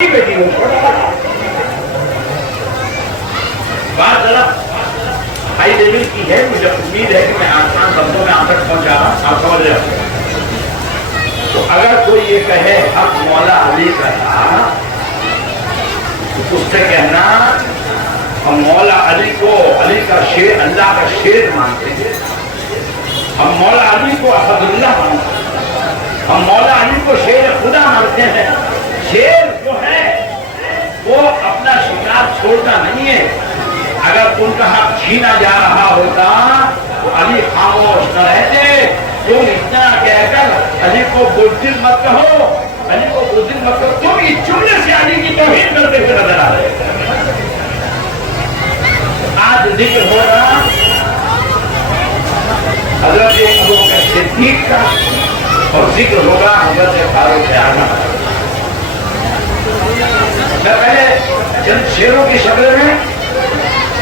بیٹی ہو بات ذرا ہائی لیول کی ہے. مجھے امید ہے کہ میں آسان لفظوں میں آپ تک پہنچا رہا ہوں, آپ سمجھ رہے ہو. تو اگر کوئی یہ کہے حق مولا علی کا تھا تو اس سے کہنا ہم مولا علی کو علی کا شیر اللہ کا شیر مانتے ہیں, ہم مولا علی کو اسد اللہ مانتے ہیں, ہم مولا علی کو شیر خدا مانتے ہیں. شیر جو ہے وہ اپنا شکار چھوڑتا نہیں ہے. اگر ان کا حق چھینا جا رہا ہوتا تو علی خاموش نہ رہتے. تم اتنا کہہ کر علی کو بزدل مت کہو, علی کو بزدل مت کہو, تم اس جملے سے علی کی توہین کرتے ہوئے نظر آ رہے. آج ذکر ہو رہا حضرت ابوبکر صدیق کا اور ذکر ہوگا حضرت فاروق اعظم. میں پہلے چند شعروں کی شکل میں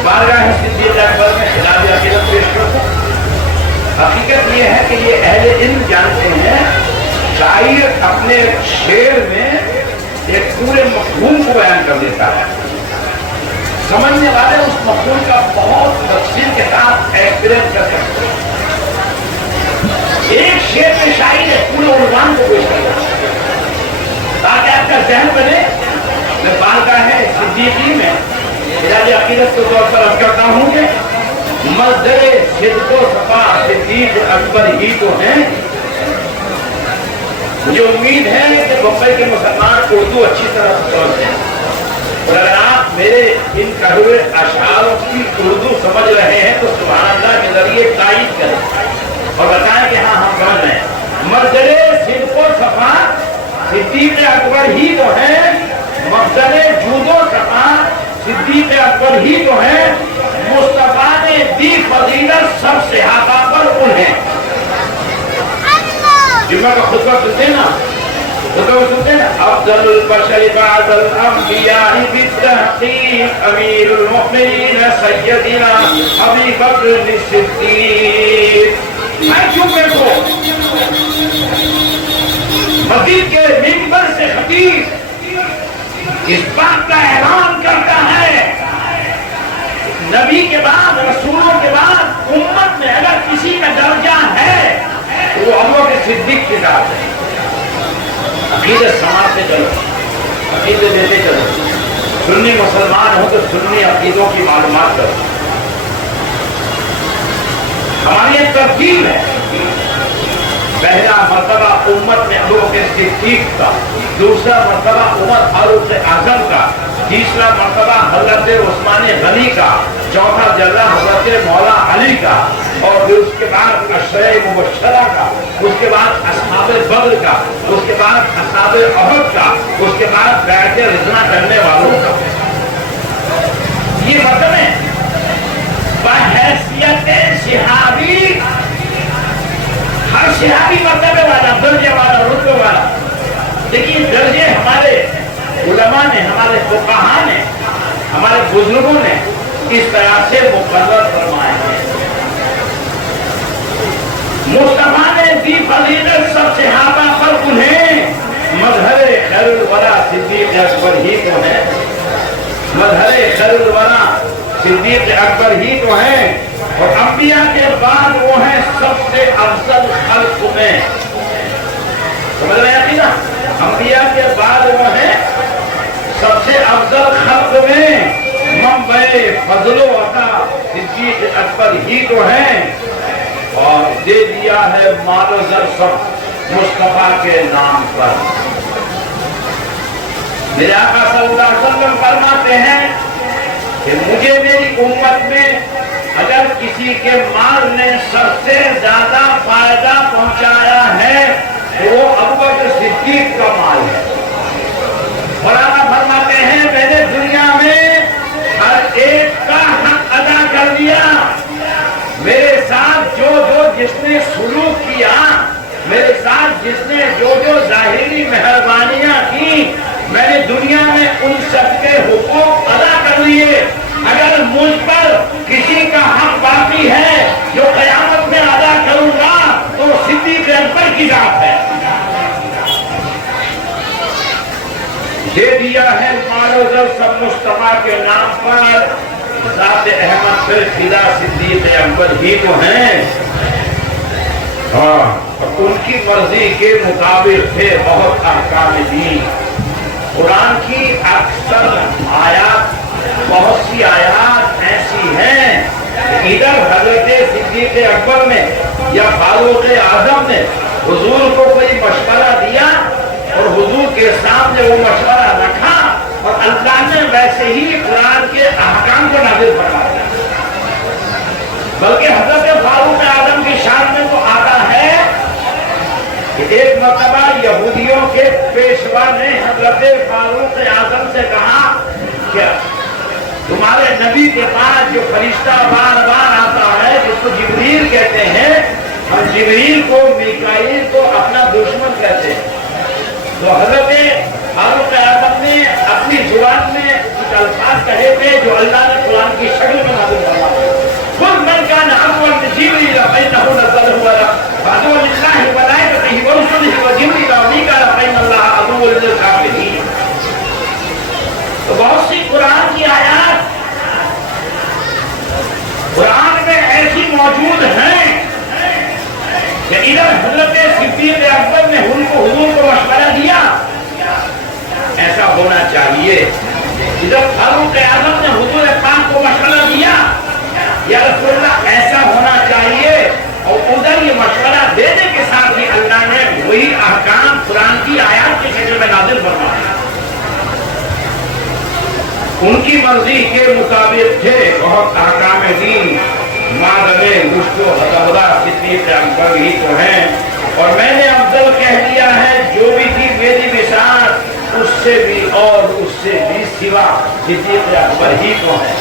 بارگاہ صدیق اکبر میں خلاف عقیدت پیش کرتا ہوں. حقیقت یہ ہے کہ یہ اہل علم جانتے ہیں شاعر اپنے شعر میں ایک پورے مفہوم کو بیان کر دیتا ہے. سمجھنے والے اس مفہوم کا بہت تفصیل کے ساتھ ایکسپیرینس کر سکتے ہیں. ایک شعر میں شاعر ایک پورے عنوان کو پیش کرتا ہے تاکہ آپ کا ذہن بنے. میں بارگاہ صدیقی میں خلاف عقیدت کے طور پر عرض کرتا ہوں کہ مصدر صدق و صفا صدیق اکبر ہی تو ہیں. مجھے امید ہے کہ بمبئی کے مسلمان اردو اچھی طرح سمجھتے ہیں, اور اگر آپ میرے ان کہے ہوئے اشعاروں کی اردو سمجھ رہے ہیں تو سبحان اللہ کے ذریعے تائید کریں اور بتائیں کہ ہاں ہم سمجھ رہے ہیں. مصدر صدق و صفا صدیق اکبر ہی تو ہیں, مصدر جود و صفا صدیق اکبر ہی تو ہیں, مصطفیٰ نے دی فضیلت سب صحابہ پر انہیں. جمعہ کا خطبہ سنتے ہیں نا, خطبہ سنتے ہیں نا, افضل البشر بعد الانبیاء بالتحقیق امیر المؤمنین سیدنا ابی بکر الصدیق. میں کیوں بیٹھو مزید کے منبر سے خطیب اس بات کا اعلان کرتا ہے نبی کے بعد رسولوں کے بعد امت میں اگر کسی کا درجہ ہے تو وہ ابوبکر صدیق کے ساتھ ہے. عقیدت سماعت سے چلو, عقیدت دیتے چلو. سنی مسلمان ہو تو سنی عقیدوں کی معلومات کرو. ہماری ایک ترتیب ہے, پہلا مرتبہ امت میں ابوبکر صدیق کا, دوسرا مرتبہ عمر فاروق اعظم کا, تیسرا مرتبہ حضرت عثمان غنی کا, چوتھا جلوہ حضرت مولا علی کا, اور پھر اس کے بعد عشرہ مبشرہ کا, اس کے بعد اصحاب بدر کا, اس کے بعد اصحاب احد کا, اس کے بعد بیعت رضوان کرنے والوں کا. یہ مرتبے بحیثیت صحابی, ہر صحابی مرتبے والا, درجے والا, رتبے والا. لیکن درجے ہمارے علماء نے, ہمارے فقہاء نے, ہمارے بزرگوں نے اس طرح سے مقرر فرمائے ہیں. مصطفیٰ نے دی فضیلت سب صحابہ پر انہیں, مظہر خیر الورا صدیق اکبر ہی تو ہے, مظہر خیر الورا صدیق اکبر ہی تو ہیں, اور انبیاء کے بعد وہ ہیں سب سے افضل خلق میں. سمجھ رہے ہیں نا, انبیاء کے بعد وہ ہیں سب سے افضل خلق میں, منبع فضل و عطا صدیق اکبر ہی تو ہیں, اور دے دیا ہے مال و زر سب مصطفیٰ کے نام پر. میرے آقا صلی اللہ علیہ وسلم فرماتے ہیں کہ مجھے میری امت میں اگر کسی کے مال نے سب سے زیادہ فائدہ پہنچایا ہے تو وہ ابوبکر صدیق کا مال ہے. اور آقا فرماتے ہیں میں نے دنیا میں ہر ایک کا حق ادا کر دیا. میرے ساتھ جو جس نے سلوک کیا, میرے ساتھ جس نے جو ظاہری مہربانیاں کی, میں نے دنیا میں ان سب کے حقوق ادا کر لیے. اگر مجھ پر کسی کا حق باقی ہے جو قیامت میں ادا کروں گا تو صدیق اکبر کی ذات ہے. دے دیا ہے معروضہ سب مصطفیٰ کے نام پر، ذات احمد پھر خدا صدیق اکبر ہی تو ہیں۔ ان کی مرضی کے مطابق تھے بہت احکام دین۔ قرآن کی اکثر آیات، بہت سی آیات ایسی ہیں کہ ادھر حضرت صدیق اکبر نے یا فاروق اعظم نے حضور کو کوئی مشورہ دیا اور حضور کے سامنے وہ مشورہ رکھا اور اللہ نے ویسے ہی قرآن کے احکام کو نازل فرما دیا۔ بلکہ حضرت فاروق اعظم کی شان میں تو آتا ہے کہ ایک مرتبہ یہودیوں کے پیشوا نے حضرت فاروق اعظم سے کہا کہ تمہارے نبی کے پاس جو فرشتہ بار بار آتا ہے جس کو جبریل کہتے ہیں، ہم جبریل کو میکائیل کو اپنا دشمن کہتے ہیں۔ تو حضرت فاروق اعظم نے اپنی زبان میں کچھ الفاظ کہے تھے جو اللہ نے قرآن کی شکل میں نازل فرمایا۔ قل من كان عدوا لجبريل فإنه نزله على عدو لله وملائكته ورسله وجبريل وميكائيل فإن الله عدو للكافرين۔ تو بہت سی قرآن کی آیات قرآن میں ایسی موجود ہیں کہ ادھر حضرت صدیق اکبر نے حضور کو مشورہ دیا، ایسا ہونا چاہیے۔ ادھر فاروق اعظم نے حضور پاک کو مشورہ دیا، یا رسول اللہ ایسا ہونا چاہیے، اور ادھر یہ مشورہ دینے کے ساتھ ہی اللہ نے وہی احکام قرآن کی آیات کی شکل میں نازل فرمایا۔ ان کی مرضی کے مطابق تھے بہت احکام دین، مادم مجھ کو حضرت صدیق اکبر ہی تو ہیں، اور میں نے افضل کہہ دیا ہے جو بھی تھی میری بساط اس سے بھی اور اس سے بھی سوا صدیق اکبر ہی تو ہیں۔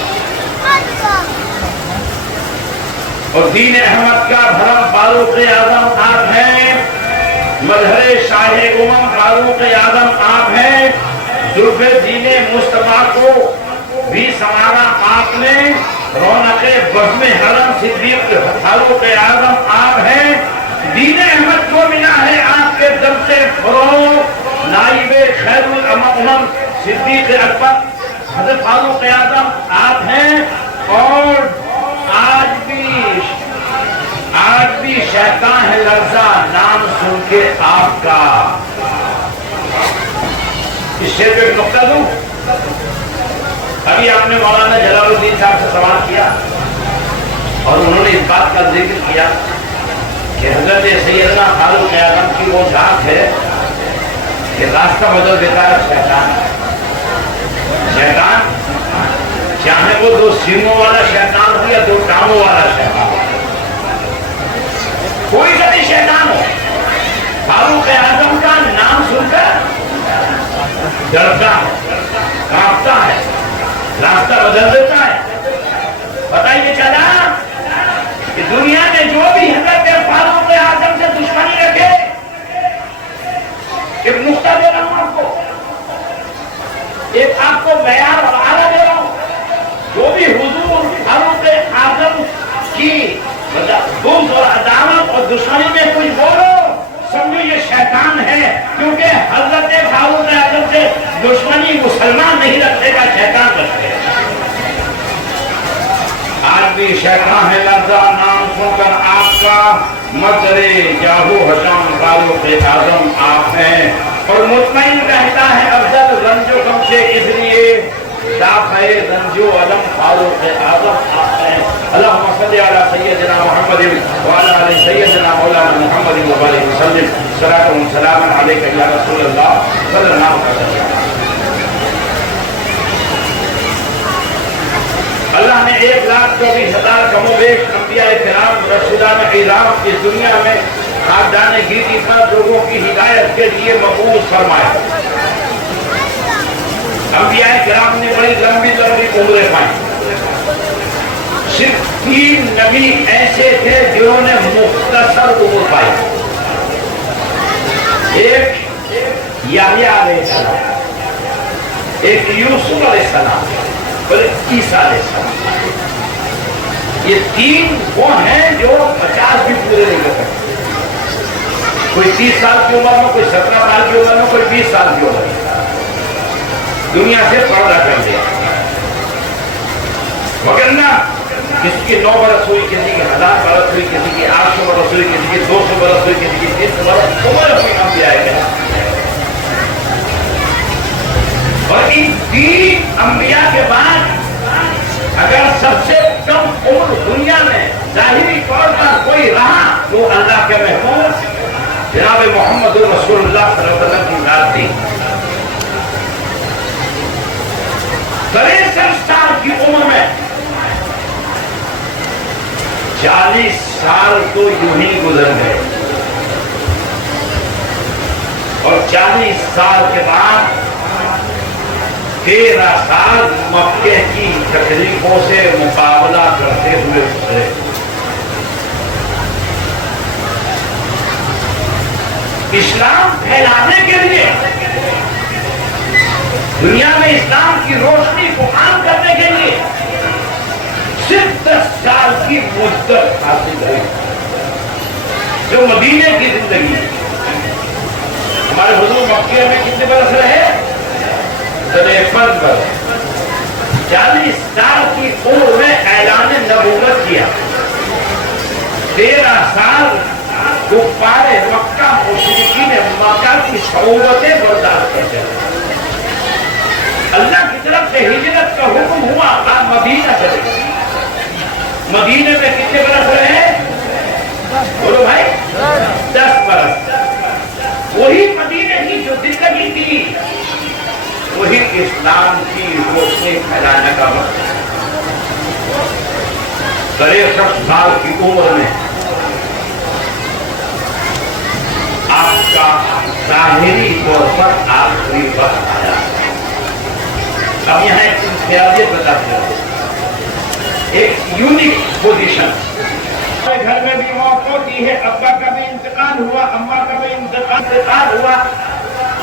اور دین احمد کا بھرم فاروق اعظم آپ ہیں، مظہر شاہ امم فاروق اعظم آپ ہیں، زلف دین مصطفیٰ کو بھی سنوارا آپ نے، رونق بزم حرم صدیق فاروق اعظم آپ ہیں۔ دین احمد کو ملا ہے آپ کے دم سے فروغ، نائب خیر الامم صدیق اکبر حضرت فاروق اعظم آپ ہیں۔ اور آج بھی شیطان ہے لرزا نام سن کے آپ کا۔ اس شعر پہ ایک نقطہ دوں، ابھی آپ نے مولانا جلال الدین صاحب سے سوال کیا اور انہوں نے اس بات کا ذکر کیا کہ حضرت سیدنا فاروق اعظم کی وہ ذات ہے کہ راستہ بدل دیتا ہے شیطان۔ شیطان چاہے وہ دو سینگوں والا شیطان ہو یا دو ٹانگوں والا شیطان ہو، کوئی بھی شیطان ہو، فاروق اعظم کا نام سن کر ڈرتا ہے، کانپتا ہے، راستہ بدل دیتا ہے۔ پتہ یہ چلا کہ دنیا میں جو بھی حضرت فاروق اعظم سے دشمنی رکھے، ایک نقطہ دے رہا ہوں آپ کو، ایک آپ کو معیار اور اعلیٰ دے رہا ہوں، جو بھی حضور فاروق اعظم کی بغض اور عداوت اور دشمنی میں کچھ بولو، سمجھو یہ شیطان ہے، کیونکہ حضرت فاروق اعظم سے دشمنی مسلمان نہیں رکھتے گا، شیطان رکھتے گا۔ آج بھی شیطان ہے لرزا نام سن کر آپ کا، مظہر جاہو حشم فاروق اعظم آپ ہیں، اور مطمئن رہتا ہے افضل رنج و غم سے، اس لیے دافع رنج و علم فاروق اعظم آپ ہیں۔ اللہم صلی علی سیدنا محمد وعلی آل سیدنا مولانا محمد وبارک وسلم، صلاۃ و سلام علیک یا رسول اللہ صلی اللہ علیہ وسلم۔ اللہ نے 1,24,000 کم و بیش انبیاء کرام رسولان اعظام اس دنیا میں خاندان گیتی پر لوگوں کی ہدایت کے لیے مبعوث فرمائے۔ انبیاء کرام نے بڑی لمبی عمریں پائیں، صرف 3 نبی ایسے تھے جنہوں نے مختصر عمر پائی۔ ایک یحییٰ علیہ السلام، ایک یوسف علیہ السلام اور ایک عیسیٰ علیہ السلام۔ یہ 3 وہ ہیں جو 50 بھی پورے نہیں کر سکتے، کوئی 30 سال کی عمر میں، کوئی 17 سال کی عمر میں، کوئی 20 سال کی عمر میں۔ دنیا سے پردہ کر دیا. وگرنہ کسی کی 9 برس ہوئی, کسی کی 1000 برس ہوئی, کسی کی 800 برس ہوئی, کسی کی 200 برس ہوئی, کسی کی 300 برس عمر ہوئی انبیاء کرام. اور ان 3 انبیاء کے بعد اگر سب سے کم عمر دنیا میں ظاہری طور پر کوئی رہا تو اللہ کے محبوب جناب محمد رسول اللہ صلی اللہ علیہ وسلم کی ذات تھی. 63 سال کی عمر میں 40 سال تو یوں ہی گزر گئے, اور 40 سال کے بعد 13 سال مکے کی تکلیفوں سے مقابلہ کرتے ہوئے گزرے. اسلام پھیلانے کے لیے, دنیا میں اسلام کی روشنی کو عام کرنے کے لیے صرف 10 سال کی مدت حاصل ہوئی, جو مدینے کی زندگی ہے. ہمارے حضور مکے میں کتنے برس رہے؟ 53 برس. 40 سال کی عمر میں اعلان نبوت کیا. 13 سال کفار مکہ مشرکین مکہ کی صعوبتیں برداشت کرتے رہے. اللہ کی طرف سے ہجرت کا حکم ہوا, آپ مدینہ چلے. مدینے میں کتنے برس رہے؟ بولو بھائی, 10 برس. وہی مدینے کی جو زندگی تھی وہی اسلام کی روشنی پھیلانے کا وقت. 63 سال کی عمر میں آپ کا ظاہری طور پر آخری وقت آیا. اب یہاں ایک امتیازیت بتاتے ہیں, ایک یونیک پوزیشن. گھر میں بھی موت ہوتی ہے, ابا کا بھی انتقال ہوا, اماں کا بھی انتقال ہوا.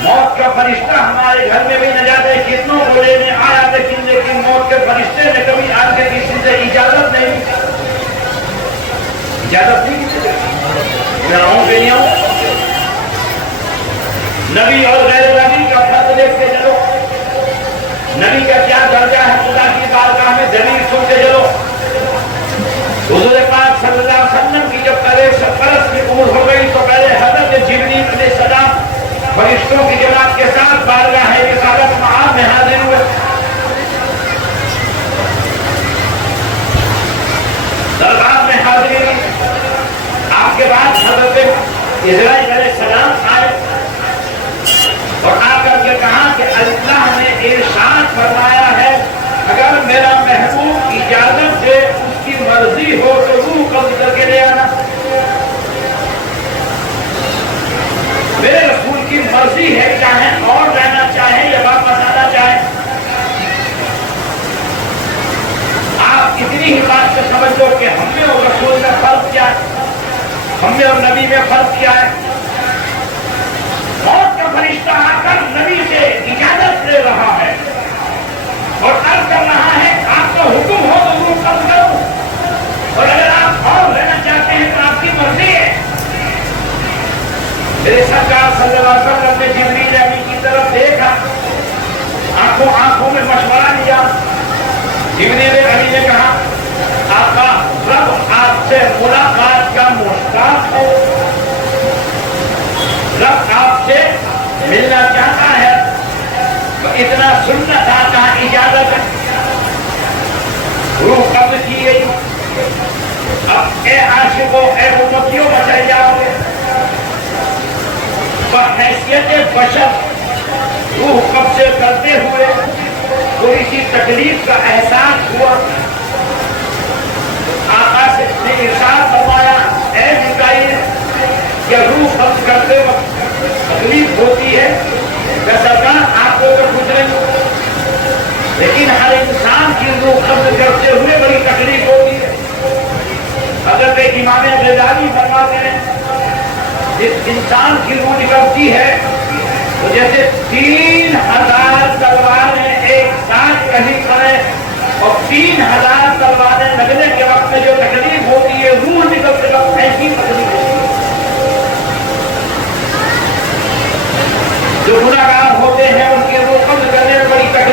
موت کا فرشتہ ہمارے گھر میں بھی نہ جاتے, کتنوں بڑے میں آیا, لیکن موت کے فرشتے نے کبھی آ کے کسی سے اجازت نہیں میں آؤں کہ نہیں آؤں. نبی اور غیر نبی کا فرق دیکھتے چلو. نبی کا کیا درجہ ہے خدا کی بارگاہ میں, دلیل سنتے چلو. حضور پاک صلی اللہ علیہ وسلم کی جب 63 برس کی عمر ہو گئی تو پہلے حضرت جبریل علیہ السلام فرشتوں کی جماعت کے ساتھ بارگاہ رسالت مآب میں حاضر ہوئے. دربار میں حاضری ہوئی. آپ کے بعد حضرت اسرائیل علیہ السلام آئے اور آ کر کے کہا کہ اللہ نے ارشاد فرمایا ہے اگر میرا محبوب اجازت دے, اس کی مرضی ہو تو روح قبض کر کے لے آنا. میرے رسول کی مرضی ہے, چاہے اور رہنا چاہے یا واپس آنا چاہے. آپ اتنی ہی بات سے سمجھ لو کہ ہم میں اور رسول میں فرق کیا ہے, ہم میں اور نبی میں فرق کیا ہے. موت کا فرشتہ آ کر نبی سے اجازت لے رہا ہے اور عرض کر رہا ہے آپ کا حکم ہو تو روح قبض کرو, اور اگر آپ اور رہنا چاہتے ہیں تو آپ کی مرضی ہے. میرے سرکار صلی اللہ علیہ وسلم نے جبریل امین کی طرف دیکھا, آنکھوں میں مشورہ لیا. جبریل امین نے کہا آقا رب آپ سے ملاقات کا مشتاق ہے, رب آپ سے ملنا چاہتا ہے, تو اتنا سننا تھا, کہا اجازت ہے. روح قبض کی گئی. اب اے عاشقوں, اے امتیوں بچائی جاؤ گے. بحیثیت بشر روح قبض کرتے ہوئے تھوڑی سی تکلیف کا احساس ہوا. آقا سے نے ارشاد فرمایا اے میکائیل, کہ روح قبض کرتے وقت تکلیف ہوتی ہے. کہ سرکار آپ کو تو کچھ نہیں, لیکن ہر انسان کی روح قبض کرتے ہوئے بڑی تکلیف ہوتی ہے. حضرت امام غزالی فرماتے ہیں جس انسان کی روح نکلتی ہے تو جیسے 3000 تلواریں ایک ساتھ کہیں کریں, اور 3000 تلواریں لگنے کے وقت میں جو تکلیف ہوتی ہے روح نکلتے وقت ایسی تکلیف ہوتی ہے. جو گناہگار ہوتے ہیں ان کی روح قبض کرنے میں بڑی تکلیف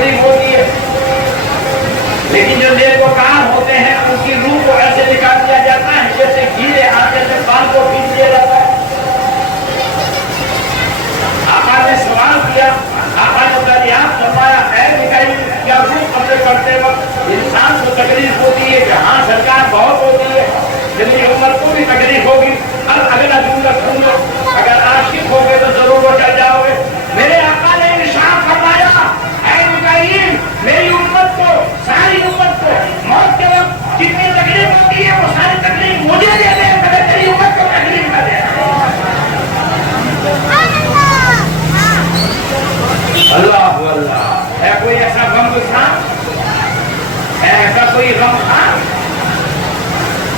ایسا غم تھا؟ ایسا کوئی غم تھا؟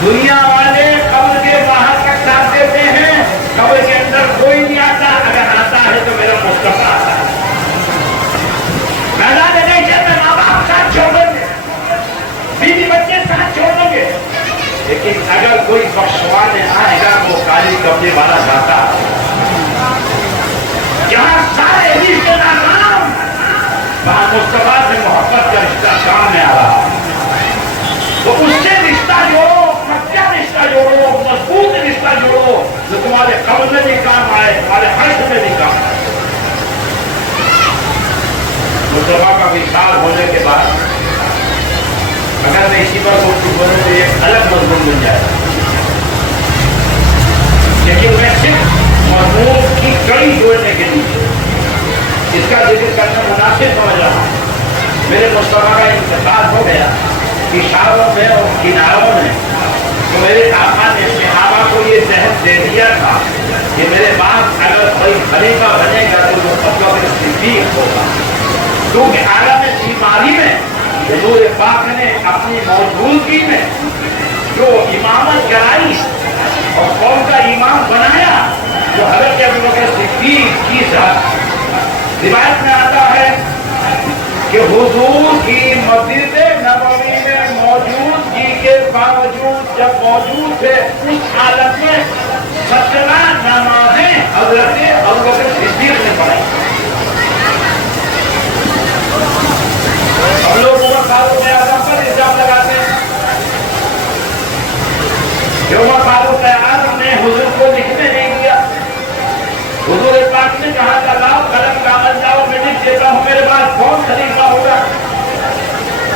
دنیا والے قبر کے باہر تک ساتھ دیتے ہیں، قبر کے اندر کوئی نہیں آتا، اگر آتا ہے تو میرا مصطفیٰ آتا ہے۔ میدان نیچر میں ماں باپ ساتھ چھوڑ دیں گے، بیوی بچے ساتھ چھوڑ دیں گے، لیکن اگر کوئی بخشوانے آئے گا وہ کالی کپڑے والا جاتا ہے، جہاں سارے رشتے دار وہاں مصطفیٰ سے محبت کا رشتہ سامنے آ رہا ہے، تو اس سے رشتہ جوڑو، پکا رشتہ جوڑو، مضبوط رشتہ جوڑو، جو تمہارے قبر میں بھی کام آئے، تمہارے حشر میں بھی کام آئے۔ مصطفیٰ کا وصال ہونے کے بعد اگر میں اسی پر گفتگو کروں تو ایک الگ مضمون بن جائے، لیکن میں صرف مضمون کی کڑی جوڑنے کے لیے اس کا ذکر کرنا مناسب سمجھ رہا ہوں۔ میرے مصطفیٰ کا انتقال ہو گیا، اشاروں میں اور کناروں میں، تو میرے آقا نے صحابہ کو یہ ذہن دے دیا تھا کہ میرے بعد اگر کوئی خلیفہ بنے گا تو وہ ابو بکر صدیق ہوگا، کیونکہ عالم بیماری میں حضور پاک نے اپنی موجودگی میں جو امامت کرائی اور قوم کا امام بنایا، جو حضرت ابو بکر صدیق کی ذات۔ روایت میں آتا ہے کہ حضور کی مسجد نبوی میں موجودگی کے باوجود جب موجود تھے اس حالت میں 17 نمازیں حضرت ابو بکر صدیق نے پڑھائی۔ ہم لوگ عمر فاروق اعظم پر الزام لگاتے ہیں کہ عمر فاروق اعظم نے حضور کو لکھنے نہیں دیا، حضور پاک نے کہا تھا لاؤ قلم کاغذ لاؤ میں لکھ دیتا ہوں، میرے بعد کون خلیفہ ہوگا،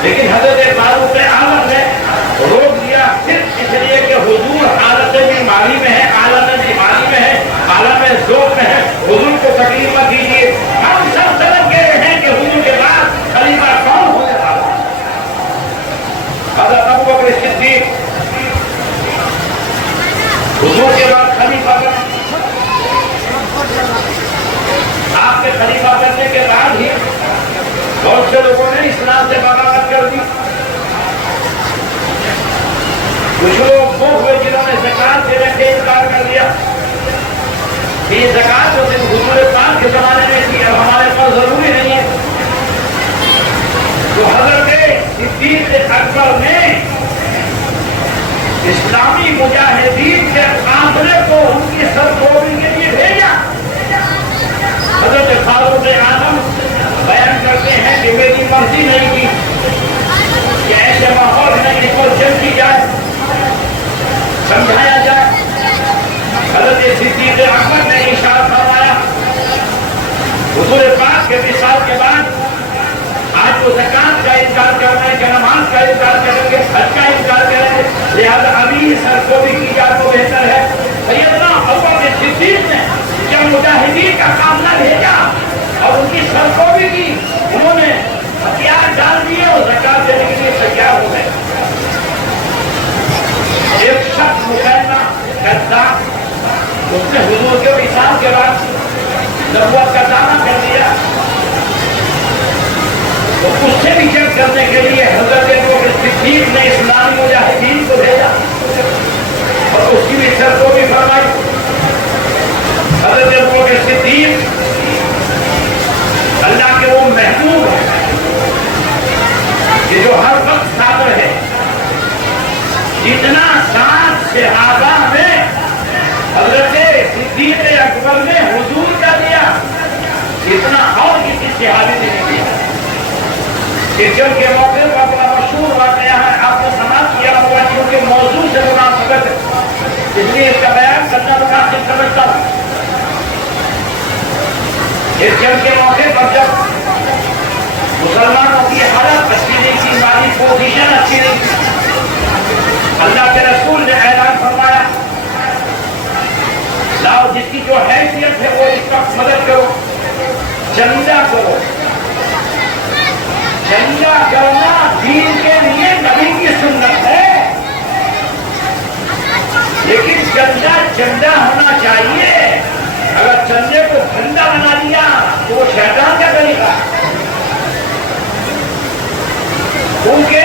لیکن حضرت فاروق اعظم نے روک دیا صرف اس لیے کہ حضور حالت بیماری میں ہے، عالم بیماری میں ہے، عالم ذوق میں ہے، حضور کو تکلیف نہ دیجیے۔ ہم سب سمجھ گئے ہیں کہ حضور کے بعد خلیفہ کون ہونے والا ہے؟ حضرت ابو بکر صدیق حضور کے بعد خلیفہ بنے۔ آپ کے خلیفہ کرنے کے بعد ہی بہت سے لوگوں نے اسلام سے بغاوت کر دی، کچھ لوگ وہ ہوئے جنہوں نے زکات دینے سے انکار کر دیا کہ یہ زکات تو صرف حضور پاک کے زمانے میں تھی، اب ہمارے پاس ضروری نہیں ہے۔ تو حضرت صدیق اکبر نے اسلامی مجاہدین کے قافلے کو ان کی سرگوشی کے لیے بھیجا۔ حضرت فاروق اعظم بیان کرتے ہیں کہ میری مرضی نہیں کی کہ ایسے ماحول میں ان کو جنگ کی جائے، سمجھایا جائے۔ حضرت صدیق اکبر نے ارشاد فرمایا حضور پاک کے وصال کے بعد آج وہ زکات کا انکار کر رہے ہیں کہ نماز کا انکار کریں گے، حج کا انکار کریں گے، لہذا ابھی سرگوشی کی جائے تو بہتر ہے۔ سیدنا ابو بکر صدیق نے جب مجاہدین کا قافلہ بھیجا اور ان کی سرگوشی کی، انہوں نے ہتھیار ڈال دیے اور زکات دینے کے لیے تیار ہو گئے۔ ایک شخص مسلمہ غدار اس نے حضور کے وصال کے بعد نبوت کا دعویٰ کر دیا، تو اس سے بھی جنگ کرنے کے لیے حضرت ابو بکر صدیق نے اسلامی مجاہدین کو بھیجا اور اس کی بھی سرگوشی فرمائی۔ حضرت ابو بکر صدیق اللہ کے وہ محبوب ہیں کہ جو ہر وقت صابر ہے، جتنا ساتھ صحابہ میں حضرت صدیق اکبر نے حضور کا دیا اتنا اور کسی صحابی نے نہیں دیا۔ اس جنگ کے موقع پر بڑا مشہور واقعہ ہے، آپ نے سماعت کیا ہوا کیونکہ موضوع سے مناسبت ہے، اس لیے اس کا بیان کرنا مناسب سمجھتا ہوں۔ اس جنگ کے موقع پر جب مسلمانوں کی حالت اچھی نہیں تھی، ہماری پوزیشن اچھی نہیں تھی، اللہ کے رسول نے اعلان فرمایا لاؤ جس کی جو حیثیت ہے وہ اس وقت مدد کرو، چندہ کرو۔ چندہ کرنا دین کے لیے نبی کی سنت ہے، لیکن چندہ ہونا چاہیے۔ اگر چندے کو دھندا بنا لیا تو وہ شیطان کا طریقہ ہے۔ کیونکہ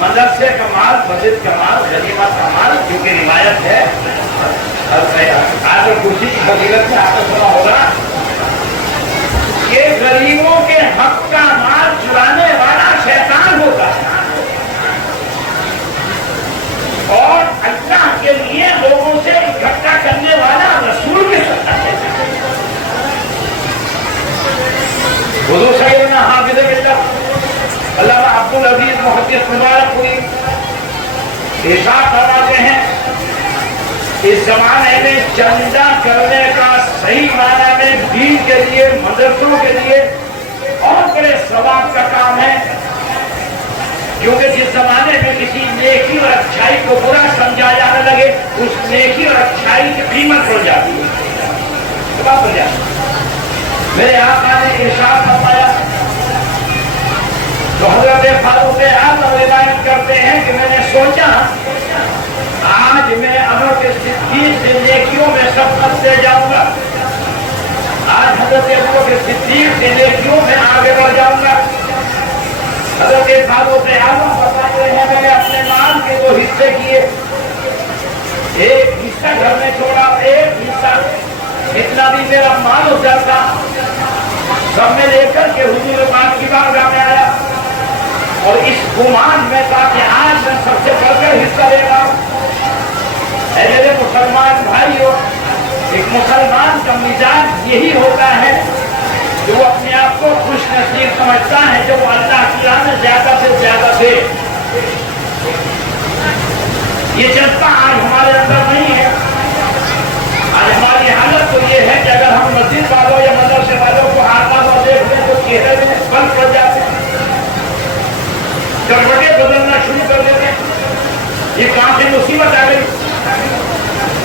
مدرسے کا مال، مسجد کا مال، غنیمت کا مال، کیونکہ روایت ہے آج کرسی کی فضیلت میں آپ نے سنا ہوگا کہ غریبوں کے حق کا مال چرانے والا شیطان ہوتا ہے اور اللہ کے لیے لوگوں سے اکٹھا کرنے والا رسول کے ساتھ ہے۔ حضور سیدنا حافظ ملت علامہ عبدالعزیز محدث مبارک پوری ارشاد فرماتے ہیں اس زمانے میں چندہ کرنے کا صحیح معنی میں دین کے لیے، مدرسوں کے لیے بہت بڑے ثواب کا کام ہے، کیونکہ جس زمانے میں کسی نیکی اور اچھائی کو برا سمجھا جانے لگے اس نیکی اور اچھائی کی قیمت بڑھ جاتی ہے، میرے آقا نے ارشاد فرمایا تو حضرت فاروق اعظم روایت کرتے ہیں کہ میں نے سوچا آج میں ابوبکر صدیق سے نیکیوں میں سبقت دے جاؤں گا، آج حضرت ابوبکر صدیق سے نیکیوں میں آگے بڑھ جاؤں گا۔ حضرت فاروق اعظم بتاتے ہیں میں نے اپنے مال کے 2 حصے کیے، ایک حصہ گھر میں چھوڑا، ایک حصہ اتنا بھی میرا مال ہو جاتا سب میں لے کر کے حضور پاک کی بارگاہ میں آیا اور اس گمان میں تھا کہ آج میں سب سے بڑھ کر حصہ لے گا۔ اے میرے مسلمان بھائیو، ایک مسلمان کا مزاج یہی ہوتا ہے جو وہ اپنے آپ کو خوش نصیب سمجھتا ہے جو وہ اللہ کی راہ میں زیادہ سے زیادہ دے۔ یہ جذبہ آج ہمارے اندر نہیں ہے۔ آج ہماری حالت تو یہ ہے کہ اگر ہم مسجد والوں یا مدرسے والوں کو آواز اور دیکھ لیں تو چہرے میں بند پڑ جاتے ہیں، چٹپٹے بدلنا شروع کر دیتے ہیں، یہ کہاں سے مصیبت آ گئی۔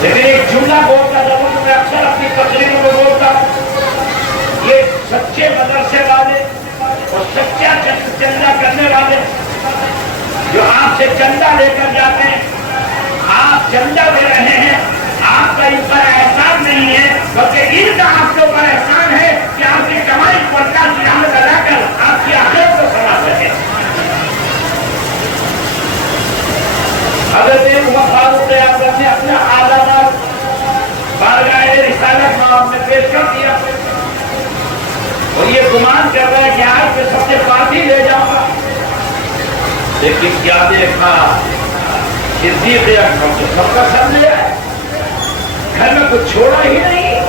لیکن ایک جملہ بولتا جب میں اکثر اپنی تقریروں میں بولتا ہوں، یہ سچے مدرسے والے اور سچا چندہ کرنے والے جو آپ سے چندہ لے کر جاتے ہیں، آپ چندہ دے رہے ہیں، آپ کا ان پر احسان نہیں ہے بلکہ ان کا آپ کے اوپر احسان ہے کہ آپ کی کمائی پر کا قیامت ادا کر آپ کی آخرت کو سنوا سکے۔ حضرت عمر فاروق اعظم نے اپنا علامات بارگاہ رسالت میں پیش کر دیا اور یہ گمان کر رہا ہے کہ آج میں سب سے پارٹی لے جاؤں گا، لیکن کیا دیکھا صدیق اکبر تو سب کا سب لے آئے، گھر میں کچھ چھوڑا ہی نہیں،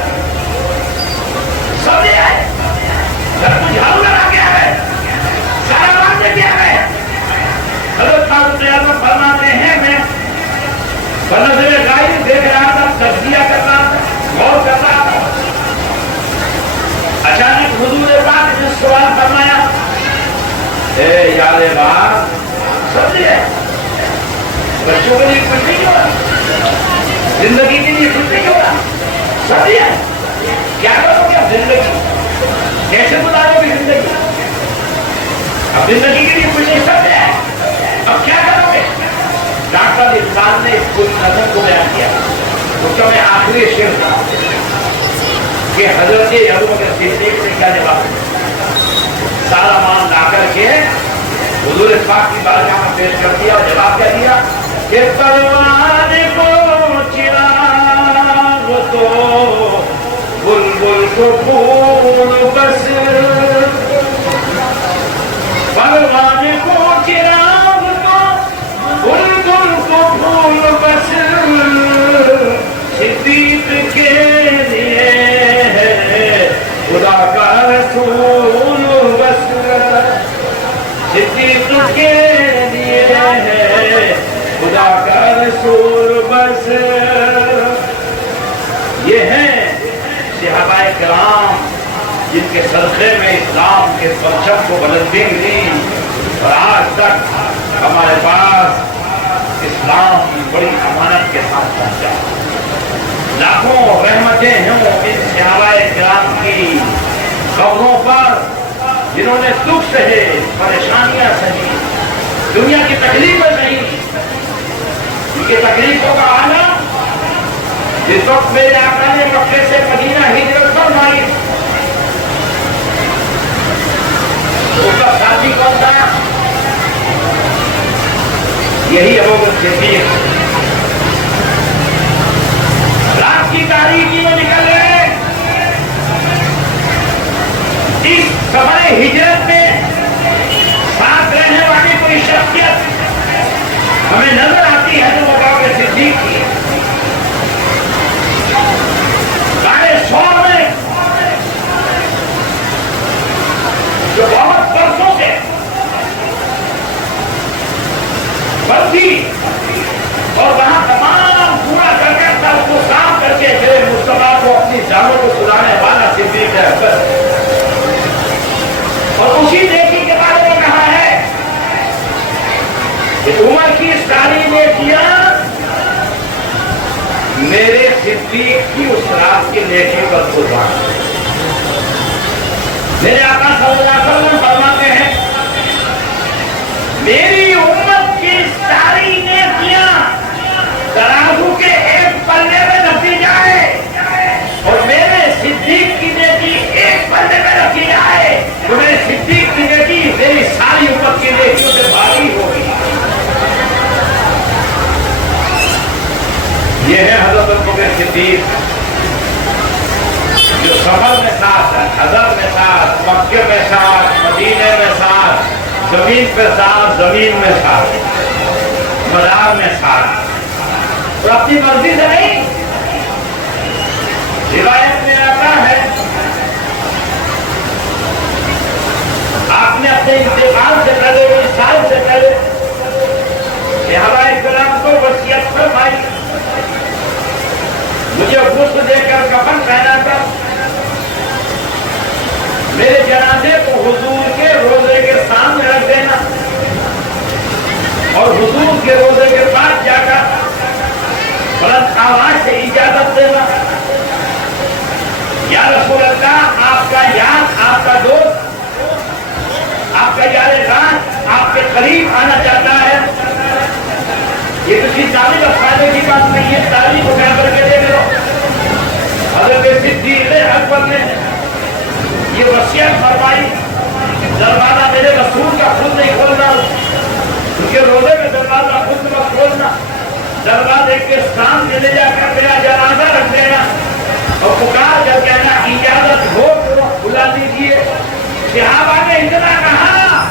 سب لے آئے، گھر کو جھاڑو لگا کے آئے، سارا کام لے کے آئے۔ حضرت فاروق اعظم فرماتے ہیں میں بنظر غائب دیکھ رہا تھا، تجزیہ کر رہا تھا، غور کر رہا تھا، اچانک حضور پاک نے سوال فرمایا اے یار بات سب لے آئے، بچوں کے لیے کچھ نہیں ہوا، زندگی کے لیے کچھ نہیں ہوا، سب لے آئے، کیا کرو گے زندگی، کیسے گزارو گے زندگی، اب زندگی کے لیے کچھ نہیں، سب لے آئے، اب کیا کرو گے؟ ڈاکٹر اقبال نے اس کو نظر کو بیان کیا، اس کا میں آخری شعر تھا کہ حضرت ابوبکر صدیق نے کیا جواب دیا، سارا مان لا کر کے حضور پاک کی بارگاہ میں پیش کر دیا اور جواب کیا دیا کہ پروان کو چراغ تو بلبل کو پھول بس، پروان کو چراغ تو بلبل کو پھول بس، صدیق کے لیے ہے خدا کا رسول بس، صدیق کے لیے ہے خدا کا رسول بس۔ یہ ہیں صحابہ کرام جن کے صدقے میں اسلام کے پرچم کو بلندی ملی اور آج تک ہمارے پاس اسلام کی بڑی امانت کے ساتھ پہنچا۔ لاکھوں رحمتیں ہیں ان صحابہ کرام کی قبروں پر جنہوں نے دکھ سہے، پریشانیاں سہی، دنیا کی تکلیفیں سہی، ان کی تکلیفوں کا عالم جس وقت میرے آقا نے مکے سے مدینہ ہجرت فرمائی اس کا ساتھی کون تھا؟ یہی ابو بکر صدیق رات کی تاریکی میں نکل رہے. اس سفر ہجرت میں ساتھ رہنے والی کوئی شخصیت ہمیں نظر آتی ہے تو ابو بکر صدیق کی. سارے سو میں جو بہت برسوں سے بندی اور وہاں تمام پورا کر کے سب کو صاف کر کے میرے مصطفیٰ کو اپنی جانوں کو سلانے والا صدیق اکبر. اور اسی نیکی کے بارے میں کہا ہے کہ عمر کی ساری نیکیاں میرے صدیق کی اس رات کی نیکی پر قربان. میرے آقا صلی اللہ علیہ وسلم فرماتے ہیں میری امت کی ساری نیکیاں ترازو کے ایک پلے میں رکھی جائے اور میرے صدیق کی نیکی ایک پلے میں رکھی جائے تو میرے صدیق کی نیکی میری ساری امت کی نیکیوں سے بھاری ہوگی. یہ ہے حضرت ابو بکر صدیق جو سفر میں ساتھ ہے, حضر میں ساتھ, مکے میں ساتھ, مدینے میں ساتھ, زمین پہ ساتھ, زمین میں ساتھ, مدار میں ساتھ, اور اپنی مرضی سے نہیں. روایت میں آتا ہے آپ نے اپنے انتقال سے پہلے سال سے پہلے صحابہ کرام کو وصیت فرمائی مجھے غسل دے کر کفن پہنا کر میرے جنازے کو حضور کے روزے کے سامنے رکھ دینا اور حضور کے روزے کے پاس جا کر بلند آواز سے اجازت دینا یا رسول اللہ آپ کا یار, آپ کا دوست, آپ کا یار راز آپ کے قریب آنا چاہتا ہے. یہ کسی تعلیم اور فائدے کی بات نہیں ہے, تعلیم کو کیا کر کے دیکھ لو. حضرت صدیق اکبر نے یہ وصیت فرمائی دروازہ میرے رسول کا خود نہیں کھولنا, ان کے روزے میں دروازہ خود مت کھولنا, دروازے کے سامنے لے جا کر میرا جنازہ رکھ دینا اور پکار کر کہنا اجازت ہو تو بلا دیجیے. صحابہ نے اتنا کہا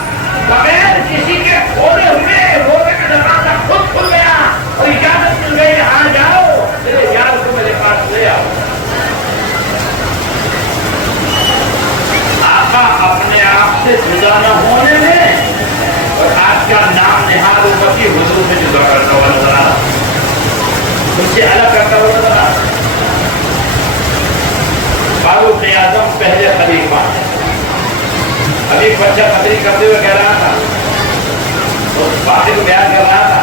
بغیر کسی کے کھولے ہوئے روزے کا دروازہ خود کھل گیا اور اجازت مل گئی آ جاؤ میرے یار کو میرے پاس لے آؤ. آقا اپنے آپ سے جدا نہ ہونے میں اور آج کا نام نہاد امتی حضور میں جدا کرتا ہوا نظر آ رہا, اس سے الگ کرتا ہوا نظر آ رہا. فاروق اعظم پہلے خلیفہ ابھی بچہ خطری کرتے ہوئے کہہ رہا تھا, اس بات کو بیان کر رہا تھا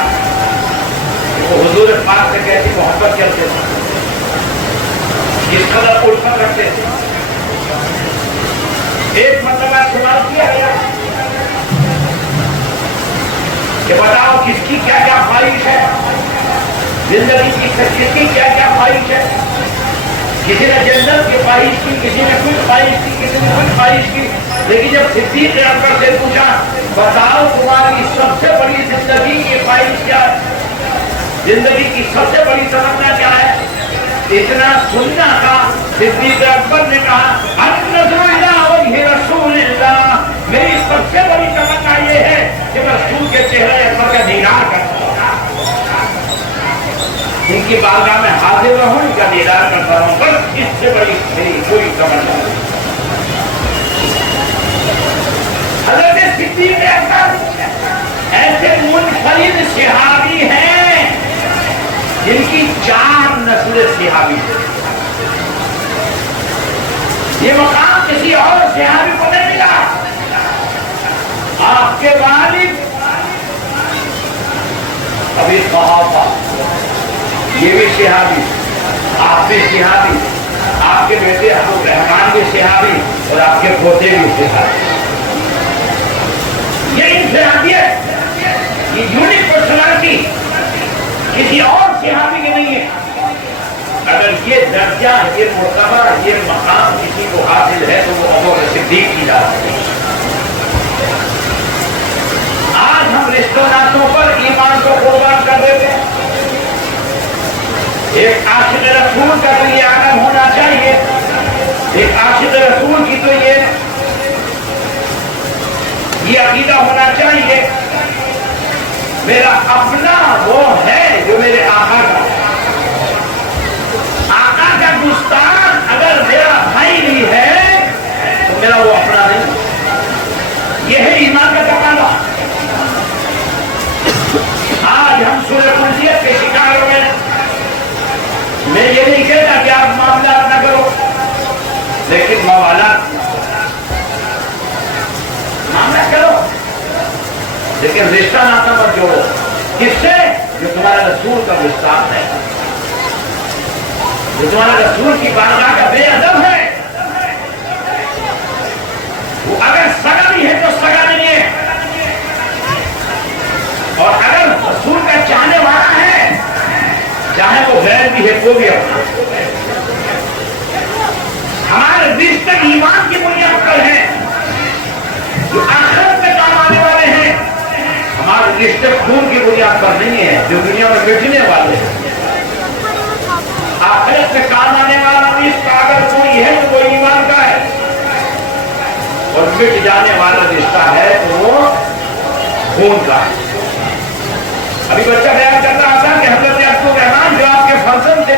وہ حضور پاک سے کیسی محبت کرتے تھے, کس قدر الفت رکھتے تھے. ایک مرتبہ سوال کیا گیا کہ بتاؤ کس کی کیا کیا خواہش ہے, زندگی کی کس کی کیا کیا خواہش ہے. کسی نے جنت کی خواہش کی, کسی نے کچھ خواہش کی, کسی نے کچھ خواہش کی, لیکن جب صدیق اکبر سے پوچھا بتاؤ تمہاری سب سے بڑی زندگی کی خواہش کیا ہے, زندگی کی سب سے بڑی تمنا کیا ہے, اتنا سننا تھا. صدیق اکبر نے کہا النظر الی وجہ رسول اللہ, میری سب سے بڑی تمنا یہ ہے کہ میں رسول کے چہرے اکبر کا دیدار کرتا ہوں, ان کی بارگاہ میں حاضر رہوں, ان کا دیدار کرتا ہوں, بس اس سے بڑی میری کوئی تمنا نہیں. حضرت صدیق اکبر ایسے منفرد صحابی ہیں جن کی 4 نسلیں صحابی ہیں. یہ مقام کسی اور صحابی کو نہیں ملا. آپ کے والد ابھی صحابہ یہ بھی صحابی, آپ بھی صحابی, آپ کے بیٹے ابو الرحمن بھی صحابی اور آپ کے پوتے بھی صحابی. یہ انفرادیت, یہ یونیک پرسنالٹی کسی اور صحابی کے نہیں ہے. اگر یہ درجہ, یہ مرتبہ, یہ مقام کسی کو حاصل ہے تو وہ ابو بکر صدیق کی ذات ہے. آج ہم رشتوں ناتوں پر ایمان کو عاشق رسول کا تو یہ عالم ہونا چاہیے، ایک عاشق رسول کی تو یہ عقیدہ ہونا چاہیے میرا اپنا وہ ہے جو میرے آقا کا، آقا کا گستاخ اگر میرا بھائی بھی ہے تو میرا وہ اپنا نہیں۔ یہ ہے ایمان کا تقاضا۔ آج ہم سورہ قدسیت کے شکار ہوئے، میں یہ نہیں کہتا کہ آپ معاملات نہ کرو، لیکن موالات معاملہ کرو، لیکن رشتہ ناتا مت جوڑو کس سے؟ جو تمہارا رسول کا گستاخ ہے، جو تمہارا رسول کی بارگاہ کا بے ادب ہے۔ وہ اگر سگا بھی ہے تو سگا نہیں ہے، اور اگر رسول کا چاہنے والا ہے چاہے وہ غیر بھی ہے وہ بھی اپنا۔ ہمارے رشتے ایمان کی بنیاد پر ہیں جو آخرت میں کام آنے والے ہیں، ہمارے رشتے خون کی بنیاد پر نہیں ہے جو دنیا میں مٹنے والے ہیں۔ آخرت میں کام آنے والا رشتہ اگر کوئی ہے تو وہ ایمان کا ہے، اور مٹ جانے والا رشتہ ہے تو وہ خون کا ہے۔ ابھی بچہ بیان کر رہا تھا کہ حضرت عبدالرحمن جو آپ کے فرزند تھے،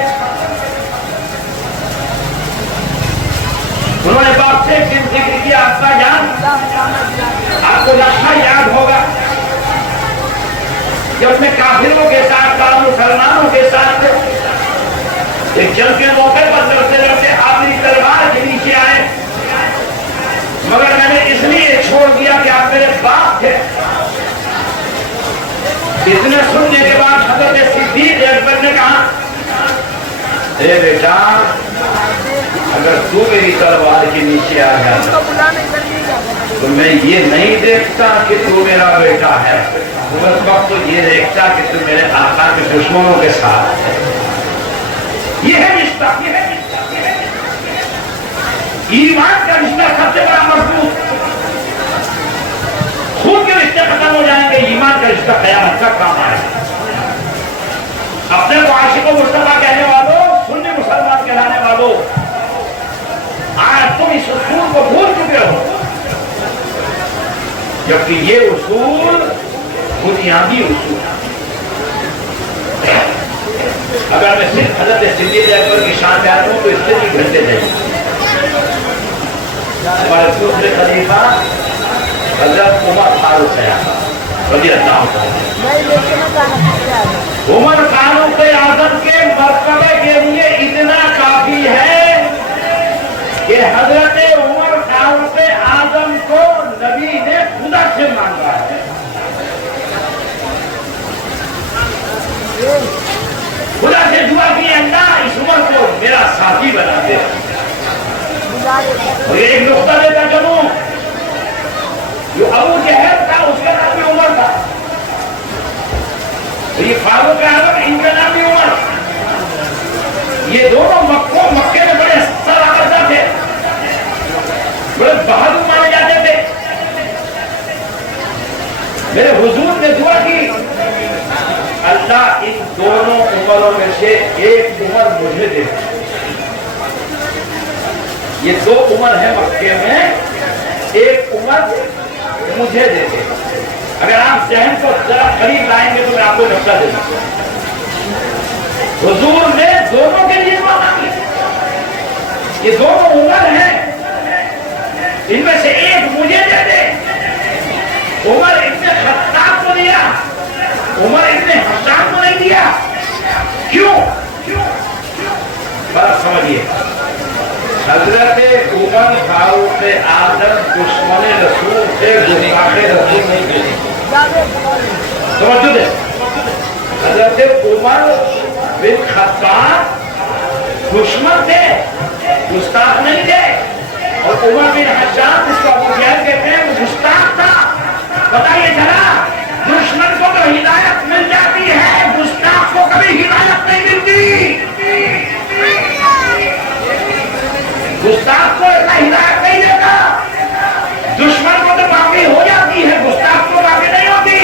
انہوں نے باپ سے ایک دن ذکر کیا، ابا جان آپ کو لمحہ یاد ہوگا جب میں کافروں کے ساتھ تھا، مسلمانوں کے ساتھ ایک جنگ کے موقع پر لڑتے لڑتے آپ میری تلوار کے نیچے آئے، مگر میں نے اس لیے چھوڑ دیا کہ آپ میرے باپ تھے۔ اتنے سننے کے بعد حضرت صدیق اکبر نے کہا، اے بیٹا اگر تو میری تلوار کے نیچے آ جاتا تو میں یہ نہیں دیکھتا کہ تو میرا بیٹا ہے، اس وقت تو یہ دیکھتا کہ تو میرے آقا کے دشمنوں کے ساتھ ہے۔ یہ ہے رشتہ، ایمان کا رشتہ سب سے بڑا مضبوط۔ خون کے رشتے ختم ہو جائیں گے، ایمان کا رشتہ قیامت تک کام آئے گا۔ اپنے کو عاشق و مصطفیٰ کہنے والوں، سنی مسلمان کہلانے والوں، آج تم اس اصول کو بھول چکے ہو، جبکہ یہ اصول بنیادی اصول ہے۔ اگر میں صرف حضرت صدیق اکبر کی شان میں آتا ہوں تو اس سے بھی گھنٹے نہیں۔ ہمارے دوسرے خلیفہ حضرت عمر فاروق رضی اللہ عنہ، عمر فاروق اعظم کے مرتبے کے لیے اتنا کافی ہے کہ حضرت عمر فاروق اعظم کو نبی نے خدا سے مانگا ہے، خدا سے دعا کی اللہ اس عمر کو میرا ساتھی بنا دے۔ اور ایک نقطہ دیتا چلوں، جو ابو جہل تھا اس کا نام بھی عمر تھا، یہ فاروق اعظم ان کا نام بھی عمر۔ یہ دونوں مکے میں بڑے سرکردہ تھے، بڑے بہادر مانے جاتے تھے۔ میرے حضور نے دعا کی، اللہ ان دونوں عمروں میں سے ایک عمر مجھے دے۔ یہ دو عمر ہے مکے میں، ایک عمر مجھے دے دے۔ اگر آپ ذہن کو ذرا قریب لائیں گے تو میں آپ کو نقطہ دے دوں۔ حضور نے دونوں کے لیے مانگا کہ یہ دونوں عمر ہیں، ان میں سے ایک مجھے دے دے۔ عمر ابن خطاب کو دیا، عمر ابن حشام کو نہیں دیا۔ کیوں؟ بات سمجھیے، حضرت عمر فاروق اعظم دشمن رسول تھے، گستاخ رسول نہیں تھے۔ توجہ دے، حضرت عمر بن خطاب دشمن تھے، گستاخ نہیں تھے، اور عمر بن حشام جس کو ابو جہل کہتے ہیں وہ گستاخ تھا۔ پتہ یہ چلا دشمن کو تو ہدایت مل جاتی ہے، گستاخ کو کبھی ہدایت نہیں ملتی۔ گستاخ کو اتنا ہدایت نہیں دیتا، دشمن کو تو باقی ہو جاتی ہے، گستاخ کو باقی نہیں ہوتی۔